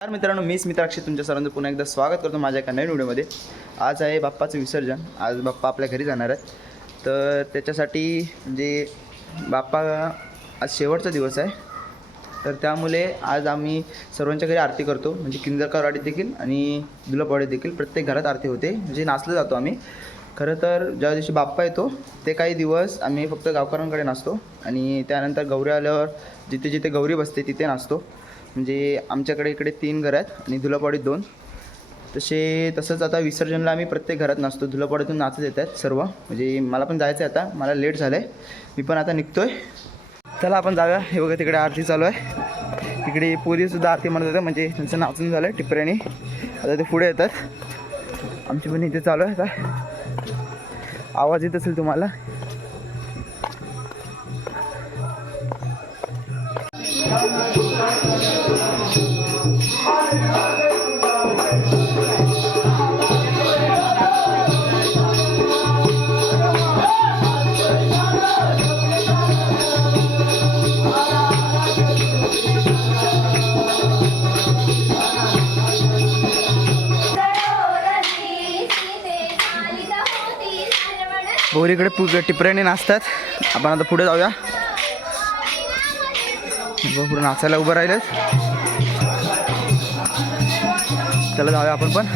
तर मित्रांनो मीच मित्राक्षी तुमच्या सर्वांचं पुन्हा एकदा स्वागत करतो माझ्या एका नवीन व्हिडिओमध्ये. आज आहे बाप्पाचं विसर्जन. आज बाप्पा आपल्या घरी जाणार आहेत. तर त्याच्यासाठी म्हणजे बाप्पा आज शेवटचा दिवस आहे. तर त्यामुळे आज आम्ही सर्वांच्या घरी आरती करतो. म्हणजे किंजरकरवाडीत देखील आणि दुलपवाडीत देखील प्रत्येक घरात आरती होते. म्हणजे नाचलं जातो आम्ही. खरं तर ज्या दिवशी बाप्पा येतो ते काही दिवस आम्ही फक्त गावकऱ्यांकडे नाचतो. आणि त्यानंतर गौरी आल्यावर जिथे जिथे गौरी बसते तिथे नाचतो. म्हणजे आमच्याकडे इकडे तीन घरं आहेत आणि धुलापाडीत दोन. तसे तसंच आता विसर्जनला आम्ही प्रत्येक घरात नाचतो. धुलापाडीतून नाचत येत आहेत सर्व. म्हणजे मला पण जायचं आहे आता. मला लेट झालं आहे मी पण आता निघतो आहे चला आपण जाऊया. हे बघा तिकडे आरती चालू आहे. इकडे पोरीसुद्धा आरती म्हणत होत्या म्हणजे त्यांचं नाचून झालं आहे टिपऱ्याने. आता ते पुढे येतात. आमची पण इथे चालू आहे आता. आवाज येत असेल तुम्हाला. गौरीकडे पु टिपऱ्याने नाचतात. आपण आता पुढे जाऊया. पुढे नाचायला उभं राहिलेत चला जाऊया आपण पण.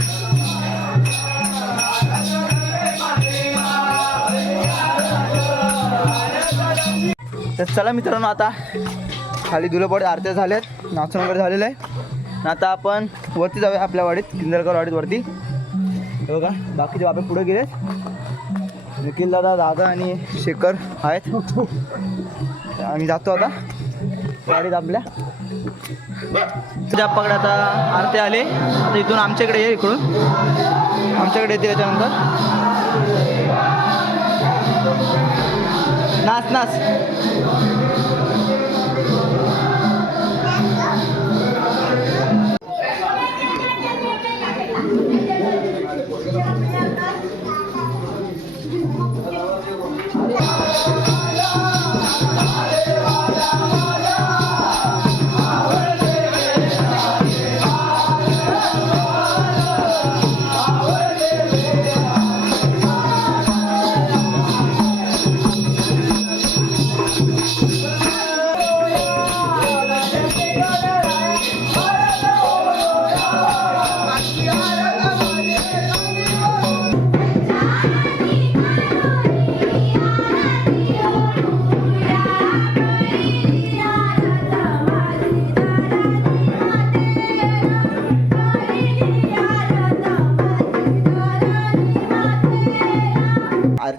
तर चला मित्रांनो आता खाली दुलपडे आरत्या झाल्यात नाचून वगैरे झालेलं आहे. आता आपण वरती जाऊया आपल्या वाडीत किंदरकर वाडीत वरती. बघा बाकीचे बाबे पुढे गेलेत. निखिल दादा दादा आणि शेखर आहेत. आम्ही जातो आता. गाडीत आपल्या. तुझ्या पकडे आता आरते आले. आता इथून आमच्याकडे ये इकडून. आमच्याकडे येते त्याच्यानंतर. नाच नाच.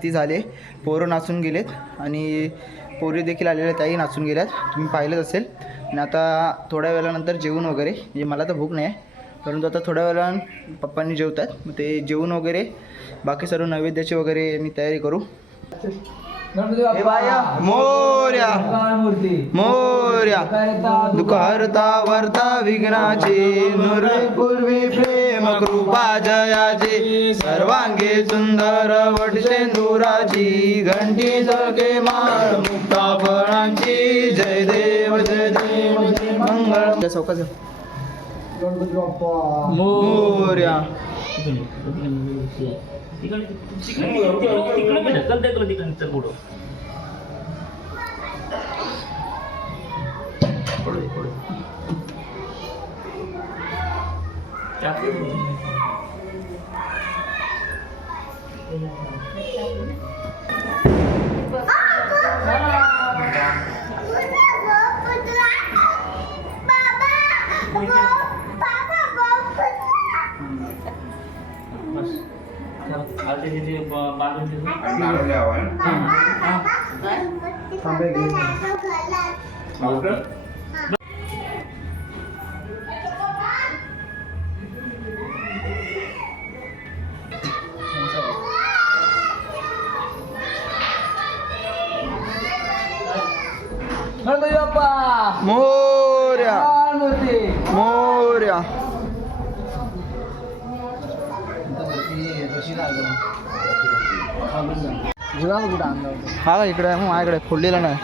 आरती झाले पोरं नाचून गेलेत आणि पोरी देखील आलेल्या त्याही नाचून गेल्यात. तुम्ही पाहिलंच असेल. आणि आता थोड्या वेळानंतर जेवण वगैरे म्हणजे मला तर भूक नाही आहे. परंतु आता थोड्या वेळानं पप्पांनी जेवतात. मग ते जेवण वगैरे बाकी सर्व नैवेद्याची वगैरे मी तयारी करू. मोर्या. मोर्या. दुःख हरता वर्ता विघ्नाचे नूर. पूर्वी प्रेम कृपा जयाचे. सर्वांगे सुंदर वटसेंदुराची घंटी जगे माळ मुक्ता फळांची. जय देव जय देव जय मंगळ. मोर्या. तिकडे तिकडे मी ढकल दे पुढं. Thank you. મજા આવે હા? હા. હા. हा का इकडे आहे माझ्याकडे फोडलेला नाही.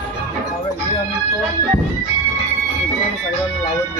होतं पण लावत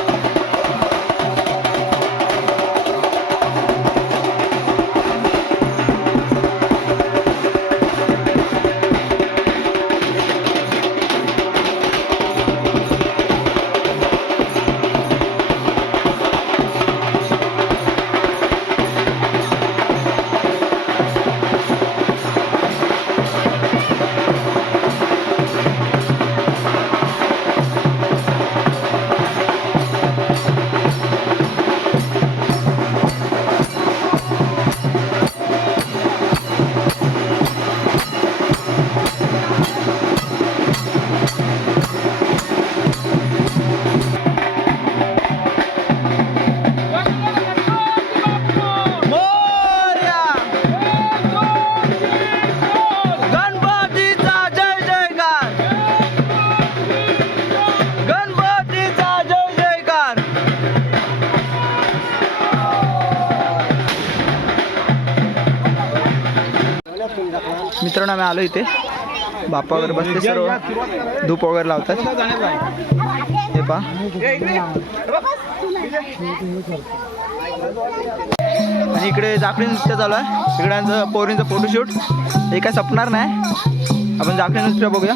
आलो इथे. बापा वगैरे बसले सर्व. धूप वगैरे लावतात. हे पा आणि इकडे जाकडी नृत्य चालू आहे. इकड्यांचं पोरींचं फोटोशूट हे काय सपणार नाही. आपण जाकडी नृत्य बघूया.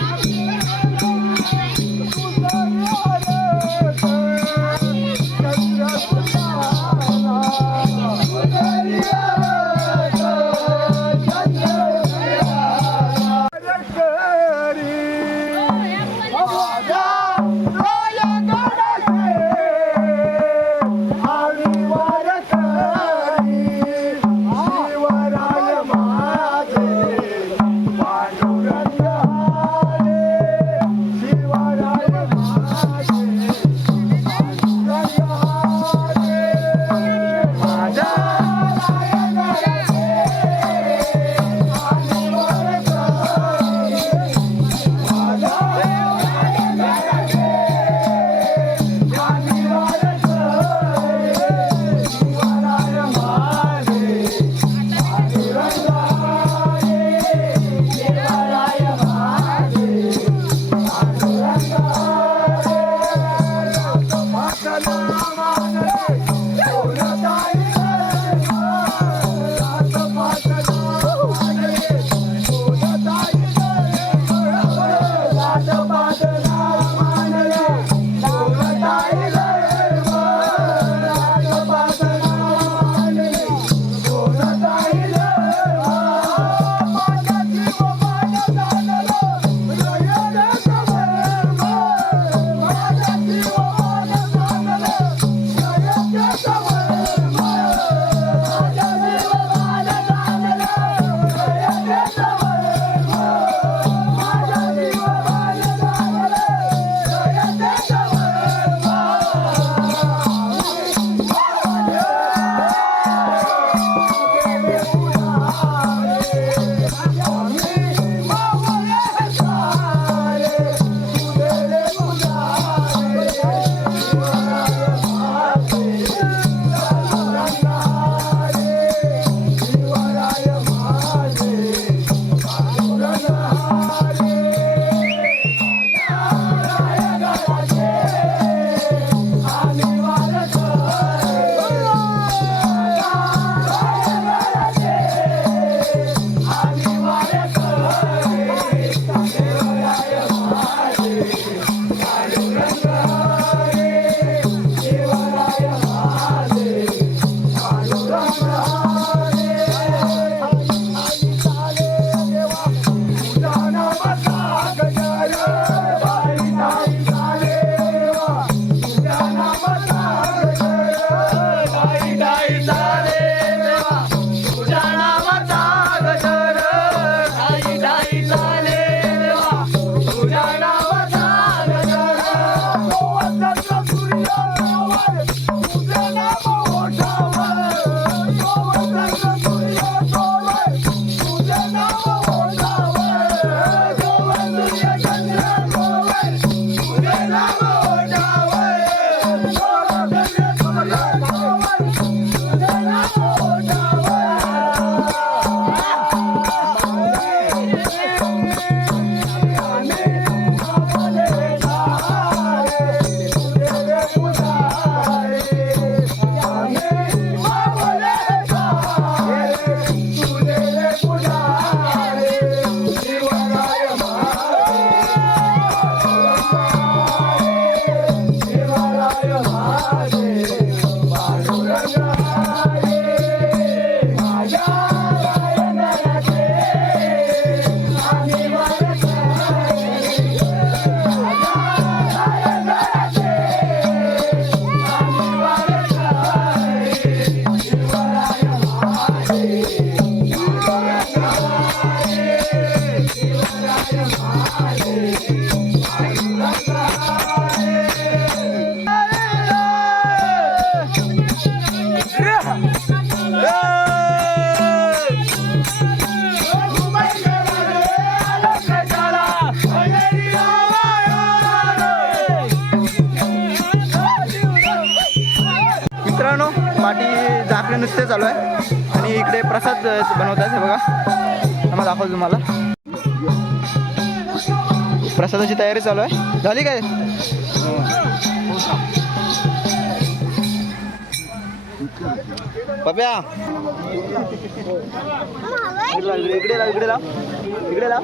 पाठी झाकले नुसते चालू आहे. आणि इकडे प्रसाद बनवतात हे बघा. आम्हाला दाखवतो तुम्हाला. प्रसादाची तयारी चालू आहे. झाली काय? पप्या. इकडे लाव, इकडे इकडे लाव. इकडे लाव.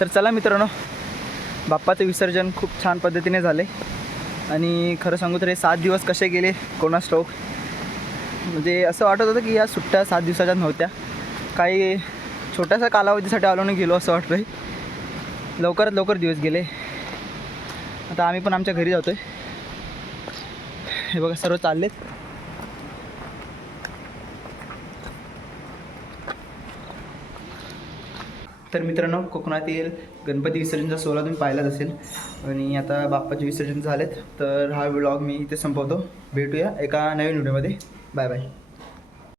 तर चला मित्रांनो बाप्पाचं विसर्जन खूप छान पद्धतीने झाले. आणि खरं सांगू तर हे सात दिवस कसे गेले कोणास ठाऊक? म्हणजे असं वाटत होतं की या सुट्ट्या सात दिवसाच्या नव्हत्या. काही छोट्याशा कालावधीसाठी आलो नाही गेलो असं वाटतं लवकरात लवकर दिवस गेले. आता आम्ही पण आमच्या घरी जातो आहे हे बघा सर्व चाललेत. तर मित्रांनो कोकणातील गणपती विसर्जनचा सोहळा तुम्ही पाहिलाच असेल. आणि आता बाप्पाचे विसर्जन झालेत. तर हा व्लॉग मी इथे संपवतो. भेटूया एका नवीन व्हिडिओमध्ये. Bye bye.